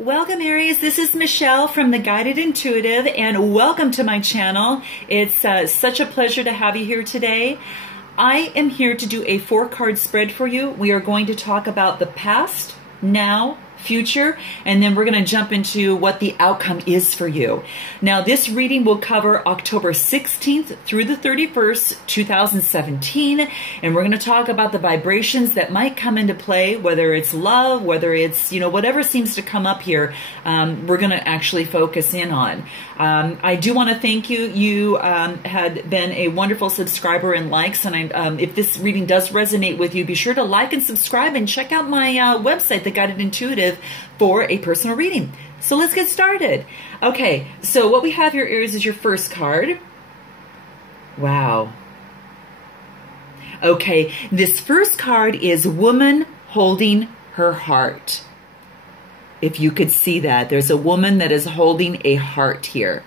Welcome Aries, this is Michelle from The Guided Intuitive and welcome to my channel. It's such a pleasure to have you here today. I am here to do a 4-card spread for you. We are going to talk about the past, now, future, and then we're going to jump into what the outcome is for you. Now this reading will cover October 16th through the 31st, 2017, and we're going to talk about the vibrations that might come into play, whether it's love, whether it's, whatever seems to come up here, we're going to actually focus in on. I do want to thank you. You had been a wonderful subscriber and likes, and if this reading does resonate with you, be sure to like and subscribe and check out my website, The Guided Intuitive, for a personal reading. So let's get started. Okay, so what we have here, Aries, is your first card. Wow. Okay, this first card is Woman Holding Her Heart. If you could see that, there's a woman that is holding a heart here.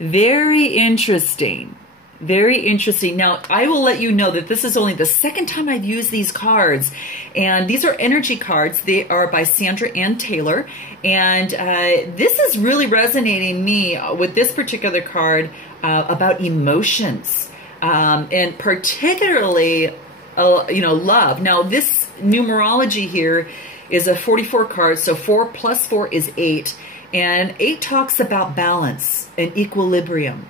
Very interesting. Very interesting. Now, I will let you know that this is only the second time I've used these cards, and these are energy cards. They are by Sandra Ann Taylor, and this is really resonating me with this particular card about emotions, and particularly, love. Now, this numerology here is a 44 card, so 4 plus 4 is 8, and 8 talks about balance and equilibrium.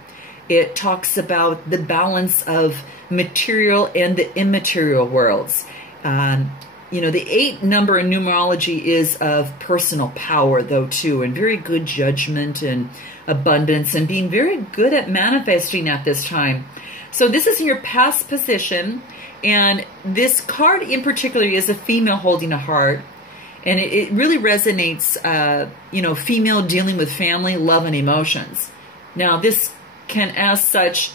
It talks about the balance of material and the immaterial worlds. The 8 number in numerology is of personal power, though, too, and very good judgment and abundance and being very good at manifesting at this time. So this is in your past position, and this card in particular is a female holding a heart. And it really resonates, female dealing with family, love, and emotions. Now, this can, as such,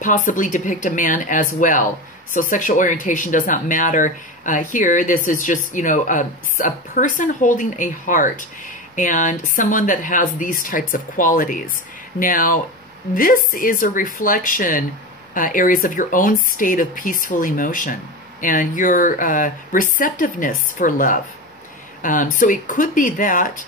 possibly depict a man as well. So sexual orientation does not matter here. This is just, a person holding a heart and someone that has these types of qualities. Now, this is a reflection, Aries, of your own state of peaceful emotion and your receptiveness for love. So it could be that,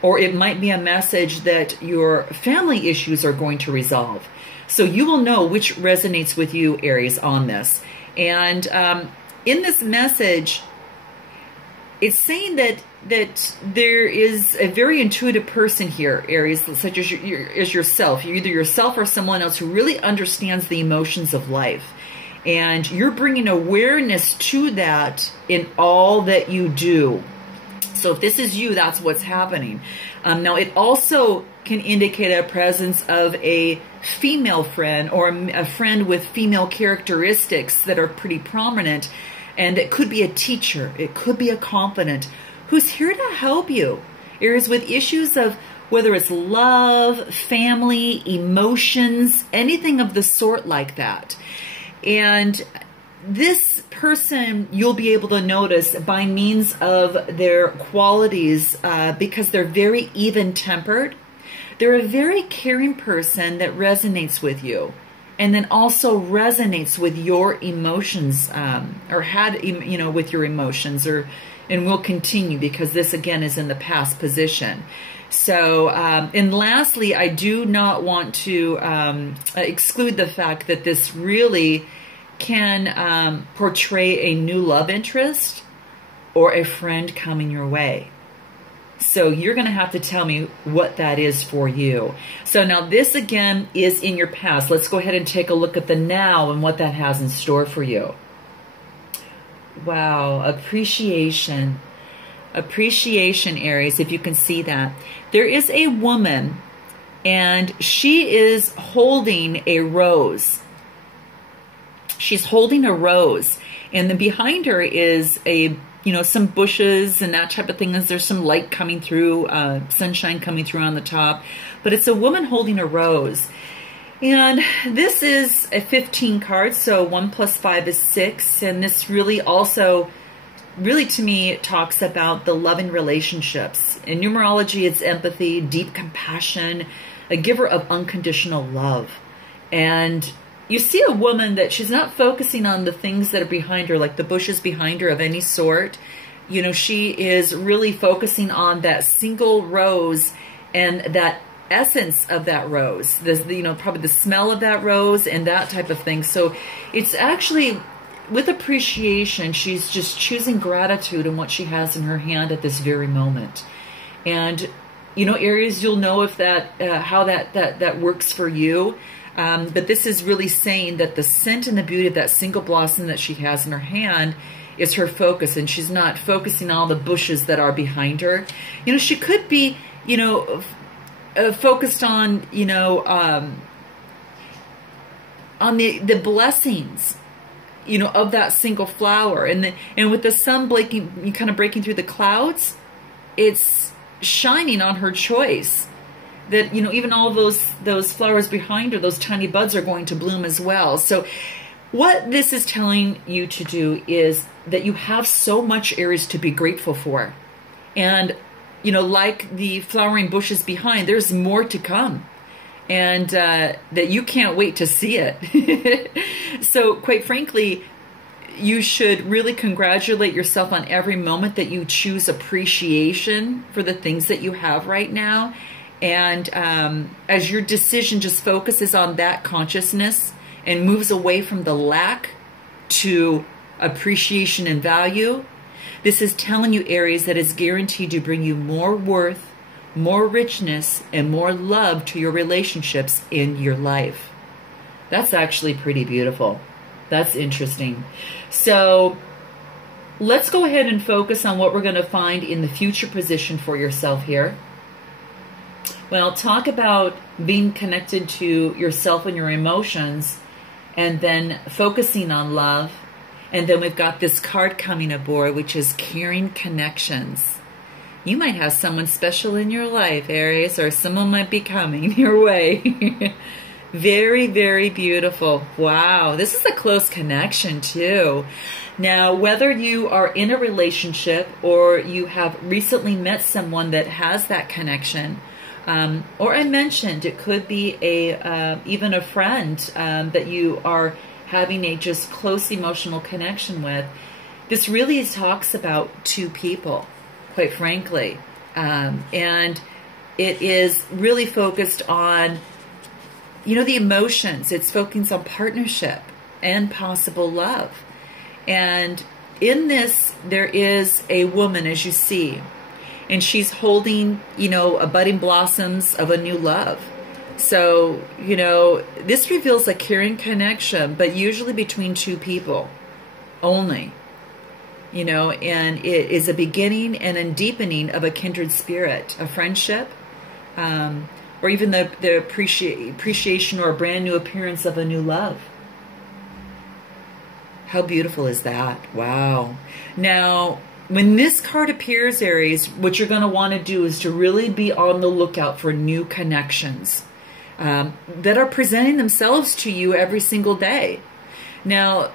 or it might be a message that your family issues are going to resolve. So you will know which resonates with you, Aries, on this. And in this message, it's saying that there is a very intuitive person here, Aries, such as yourself. You're either yourself or someone else who really understands the emotions of life. And you're bringing awareness to that in all that you do. So if this is you, that's what's happening. Now, it also can indicate a presence of a female friend or a friend with female characteristics that are pretty prominent. And it could be a teacher. It could be a confidant who's here to help you. Aries, with issues of whether it's love, family, emotions, anything of the sort like that. And this person you'll be able to notice by means of their qualities because they're very even-tempered. They're a very caring person that resonates with you and then also resonates with your emotions or had, with your emotions and will continue because this, again, is in the past position. So, and lastly, I do not want to exclude the fact that this really can portray a new love interest or a friend coming your way. So you're going to have to tell me what that is for you. So now this again is in your past. Let's go ahead and take a look at the now and what that has in store for you. Wow, appreciation. Appreciation, Aries, if you can see that. There is a woman and she is holding a rose. She's holding a rose, and then behind her is some bushes and that type of thing. There's some light coming through, sunshine coming through on the top, but it's a woman holding a rose. And this is a 15 card, so 1 plus 5 is 6, and this really also, to me, it talks about the loving relationships. In numerology, it's empathy, deep compassion, a giver of unconditional love. And you see a woman that she's not focusing on the things that are behind her, like the bushes behind her of any sort. you know, she is really focusing on that single rose and that essence of that rose, you know, probably the smell of that rose and that type of thing. So it's actually with appreciation, she's just choosing gratitude in what she has in her hand at this very moment. And, you know, Aries, you'll know if that, how that works for you. But this is really saying that the scent and the beauty of that single blossom that she has in her hand is her focus, and she's not focusing on all the bushes that are behind her. You know, she could be, you know, focused on, you know, on the blessings, you know, of that single flower, and with the sun kind of breaking through the clouds, it's shining on her choice. That, you know, even all those flowers behind her, those tiny buds are going to bloom as well. So what this is telling you to do is that you have so much, Aries, to be grateful for. And, you know, like the flowering bushes behind, there's more to come. And that you can't wait to see it. So quite frankly, you should really congratulate yourself on every moment that you choose appreciation for the things that you have right now. And as your decision just focuses on that consciousness and moves away from the lack to appreciation and value, this is telling you, Aries, that it's guaranteed to bring you more worth, more richness, and more love to your relationships in your life. That's actually pretty beautiful. That's interesting. So let's go ahead and focus on what we're going to find in the future position for yourself here. Well, talk about being connected to yourself and your emotions, and then focusing on love. And then we've got this card coming aboard, which is caring connections. You might have someone special in your life, Aries, or someone might be coming your way. Very, very beautiful. Wow, this is a close connection too. Now, whether you are in a relationship or you have recently met someone that has that connection, or I mentioned it could be even a friend that you are having a just close emotional connection with, this really talks about two people, quite frankly. And it is really focused on, you know, the emotions. It's focused on partnership and possible love. And in this, there is a woman, as you see, and she's holding, you know, a budding blossoms of a new love. So, you know, this reveals a caring connection, but usually between two people only, you know, and it is a beginning and a deepening of a kindred spirit, a friendship, or even the appreciation or a brand new appearance of a new love. How beautiful is that? Wow. Now, when this card appears, Aries, what you're going to want to do is to really be on the lookout for new connections that are presenting themselves to you every single day. Now,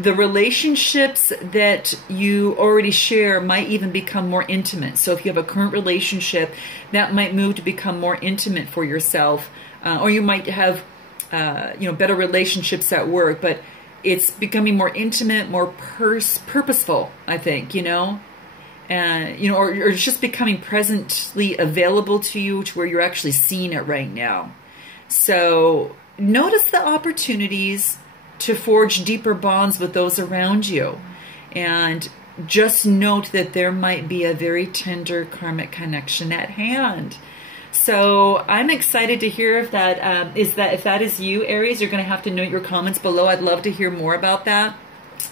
the relationships that you already share might even become more intimate. So if you have a current relationship, that might move to become more intimate for yourself. Or you might have, you know, better relationships at work, but it's becoming more intimate, more purposeful, I think, you know. You know, or it's just becoming presently available to you to where you're actually seeing it right now. So notice the opportunities to forge deeper bonds with those around you. And just note that there might be a very tender karmic connection at hand. So I'm excited to hear if that if that is you, Aries. You're going to have to note your comments below. I'd love to hear more about that.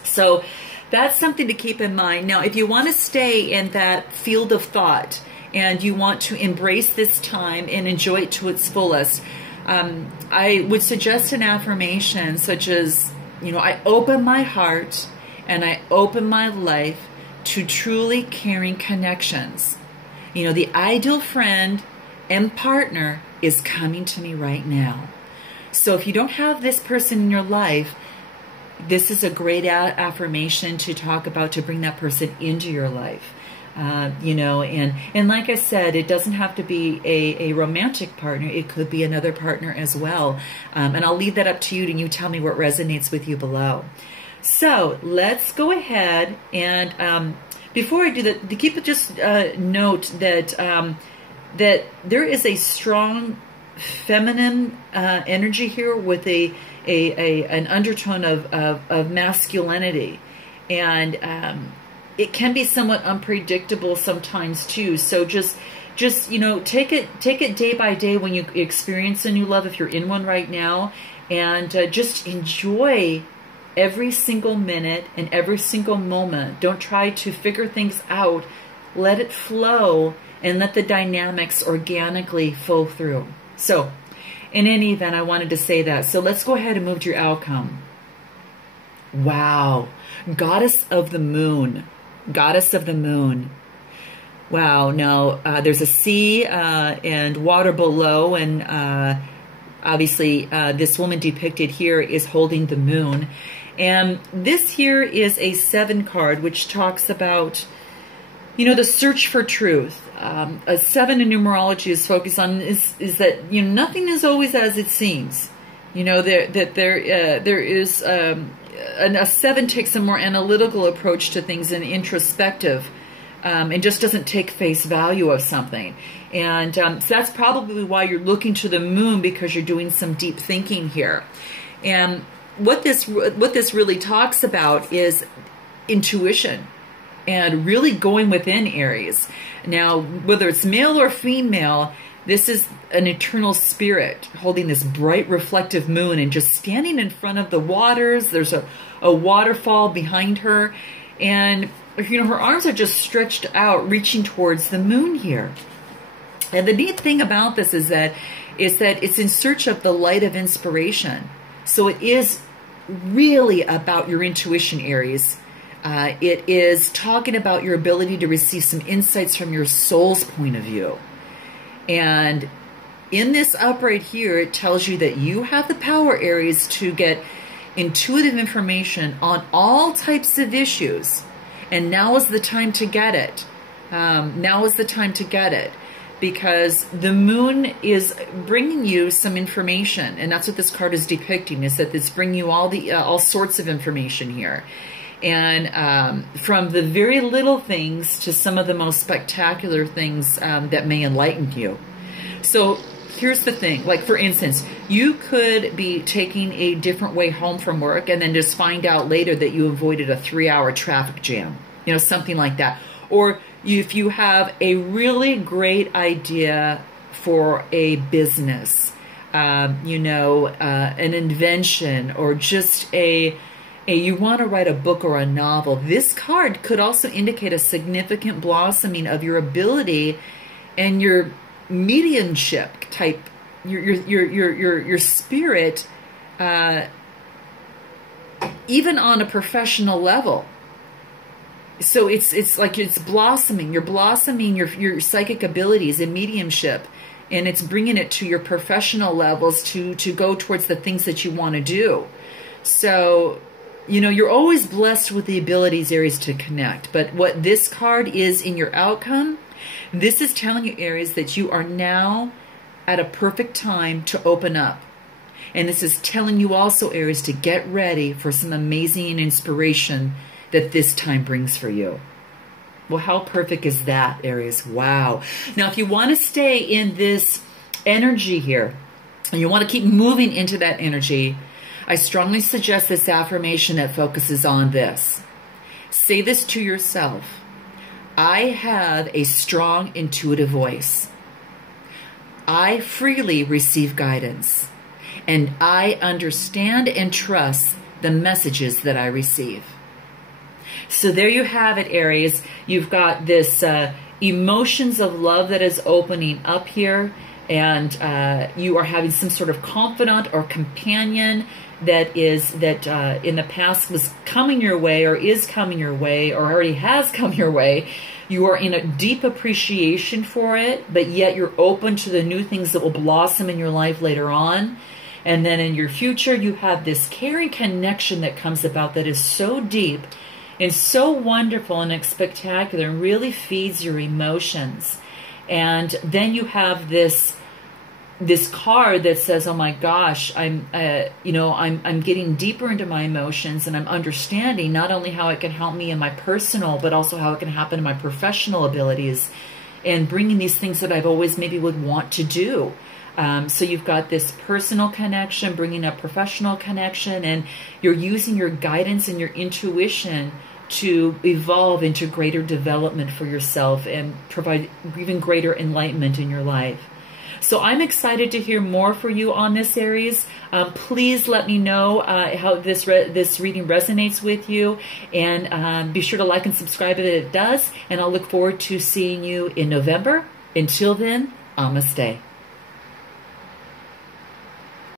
So that's something to keep in mind. Now, if you want to stay in that field of thought and you want to embrace this time and enjoy it to its fullest, I would suggest an affirmation such as, you know, I open my heart and I open my life to truly caring connections. You know, the ideal friend and partner is coming to me right now. So if you don't have this person in your life, this is a great affirmation to talk about, to bring that person into your life. You know, and like I said, it doesn't have to be a romantic partner. It could be another partner as well. And I'll leave that up to you, and you tell me what resonates with you below. So let's go ahead and before I do that, to keep it, just note that that there is a strong feminine energy here with an undertone of masculinity, and it can be somewhat unpredictable sometimes too. So just you know, take it day by day when you experience a new love, if you're in one right now, and just enjoy every single minute and every single moment. Don't try to figure things out. Let it flow and let the dynamics organically flow through. So in any event, I wanted to say that. So let's go ahead and move to your outcome. Wow. Goddess of the moon. Goddess of the moon. Wow. Now, there's a sea and water below, and obviously this woman depicted here is holding the moon. And this here is a 7 card, which talks about, you know, the search for truth. A 7 in numerology is focused on is that, you know, nothing is always as it seems. You know, there is a 7 takes a more analytical approach to things and introspective, and just doesn't take face value of something. And so that's probably why you're looking to the moon, because you're doing some deep thinking here. And what this really talks about is intuition and really going within, Aries. Now, whether it's male or female, this is an eternal spirit holding this bright reflective moon and just standing in front of the waters. There's a waterfall behind her, and you know, her arms are just stretched out, reaching towards the moon here. And the neat thing about this is that it's in search of the light of inspiration. So it is really about your intuition, Aries. It is talking about your ability to receive some insights from your soul's point of view. And in this upright here, it tells you that you have the power, Aries, to get intuitive information on all types of issues. And now is the time to get it. Now is the time to get it. Because the moon is bringing you some information, and that's what this card is depicting, is that it's bringing you all sorts of information here. And from the very little things to some of the most spectacular things that may enlighten you. So here's the thing, like for instance, you could be taking a different way home from work and then just find out later that you avoided a 3-hour traffic jam, you know, something like that. Or if you have a really great idea for a business, you know, an invention, or just you want to write a book or a novel, this card could also indicate a significant blossoming of your ability and your mediumship type, your spirit, even on a professional level. So it's like it's blossoming. You're blossoming your psychic abilities and mediumship, and it's bringing it to your professional levels to go towards the things that you want to do. So, you know, you're always blessed with the abilities, Aries, to connect. But what this card is in your outcome, this is telling you, Aries, that you are now at a perfect time to open up. And this is telling you also, Aries, to get ready for some amazing inspiration that this time brings for you. Well, how perfect is that, Aries? Wow. Now, if you want to stay in this energy here, and you want to keep moving into that energy, I strongly suggest this affirmation that focuses on this. Say this to yourself. I have a strong intuitive voice. I freely receive guidance, and I understand and trust the messages that I receive. So there you have it, Aries. You've got this emotions of love that is opening up here, and you are having some sort of confidant or companion that in the past was coming your way, or is coming your way, or already has come your way. You are in a deep appreciation for it, but yet you're open to the new things that will blossom in your life later on. And then in your future, you have this caring connection that comes about that is so deep and so wonderful and spectacular, and really feeds your emotions. And then you have this this card that says, "Oh my gosh, I'm getting deeper into my emotions, and I'm understanding not only how it can help me in my personal, but also how it can happen in my professional abilities, and bringing these things that I've always maybe would want to do." So you've got this personal connection, bringing up professional connection, and you're using your guidance and your intuition to evolve into greater development for yourself and provide even greater enlightenment in your life. So I'm excited to hear more for you on this, Aries. Please let me know how this reading resonates with you, and be sure to like and subscribe if it does, and I'll look forward to seeing you in November. Until then, namaste.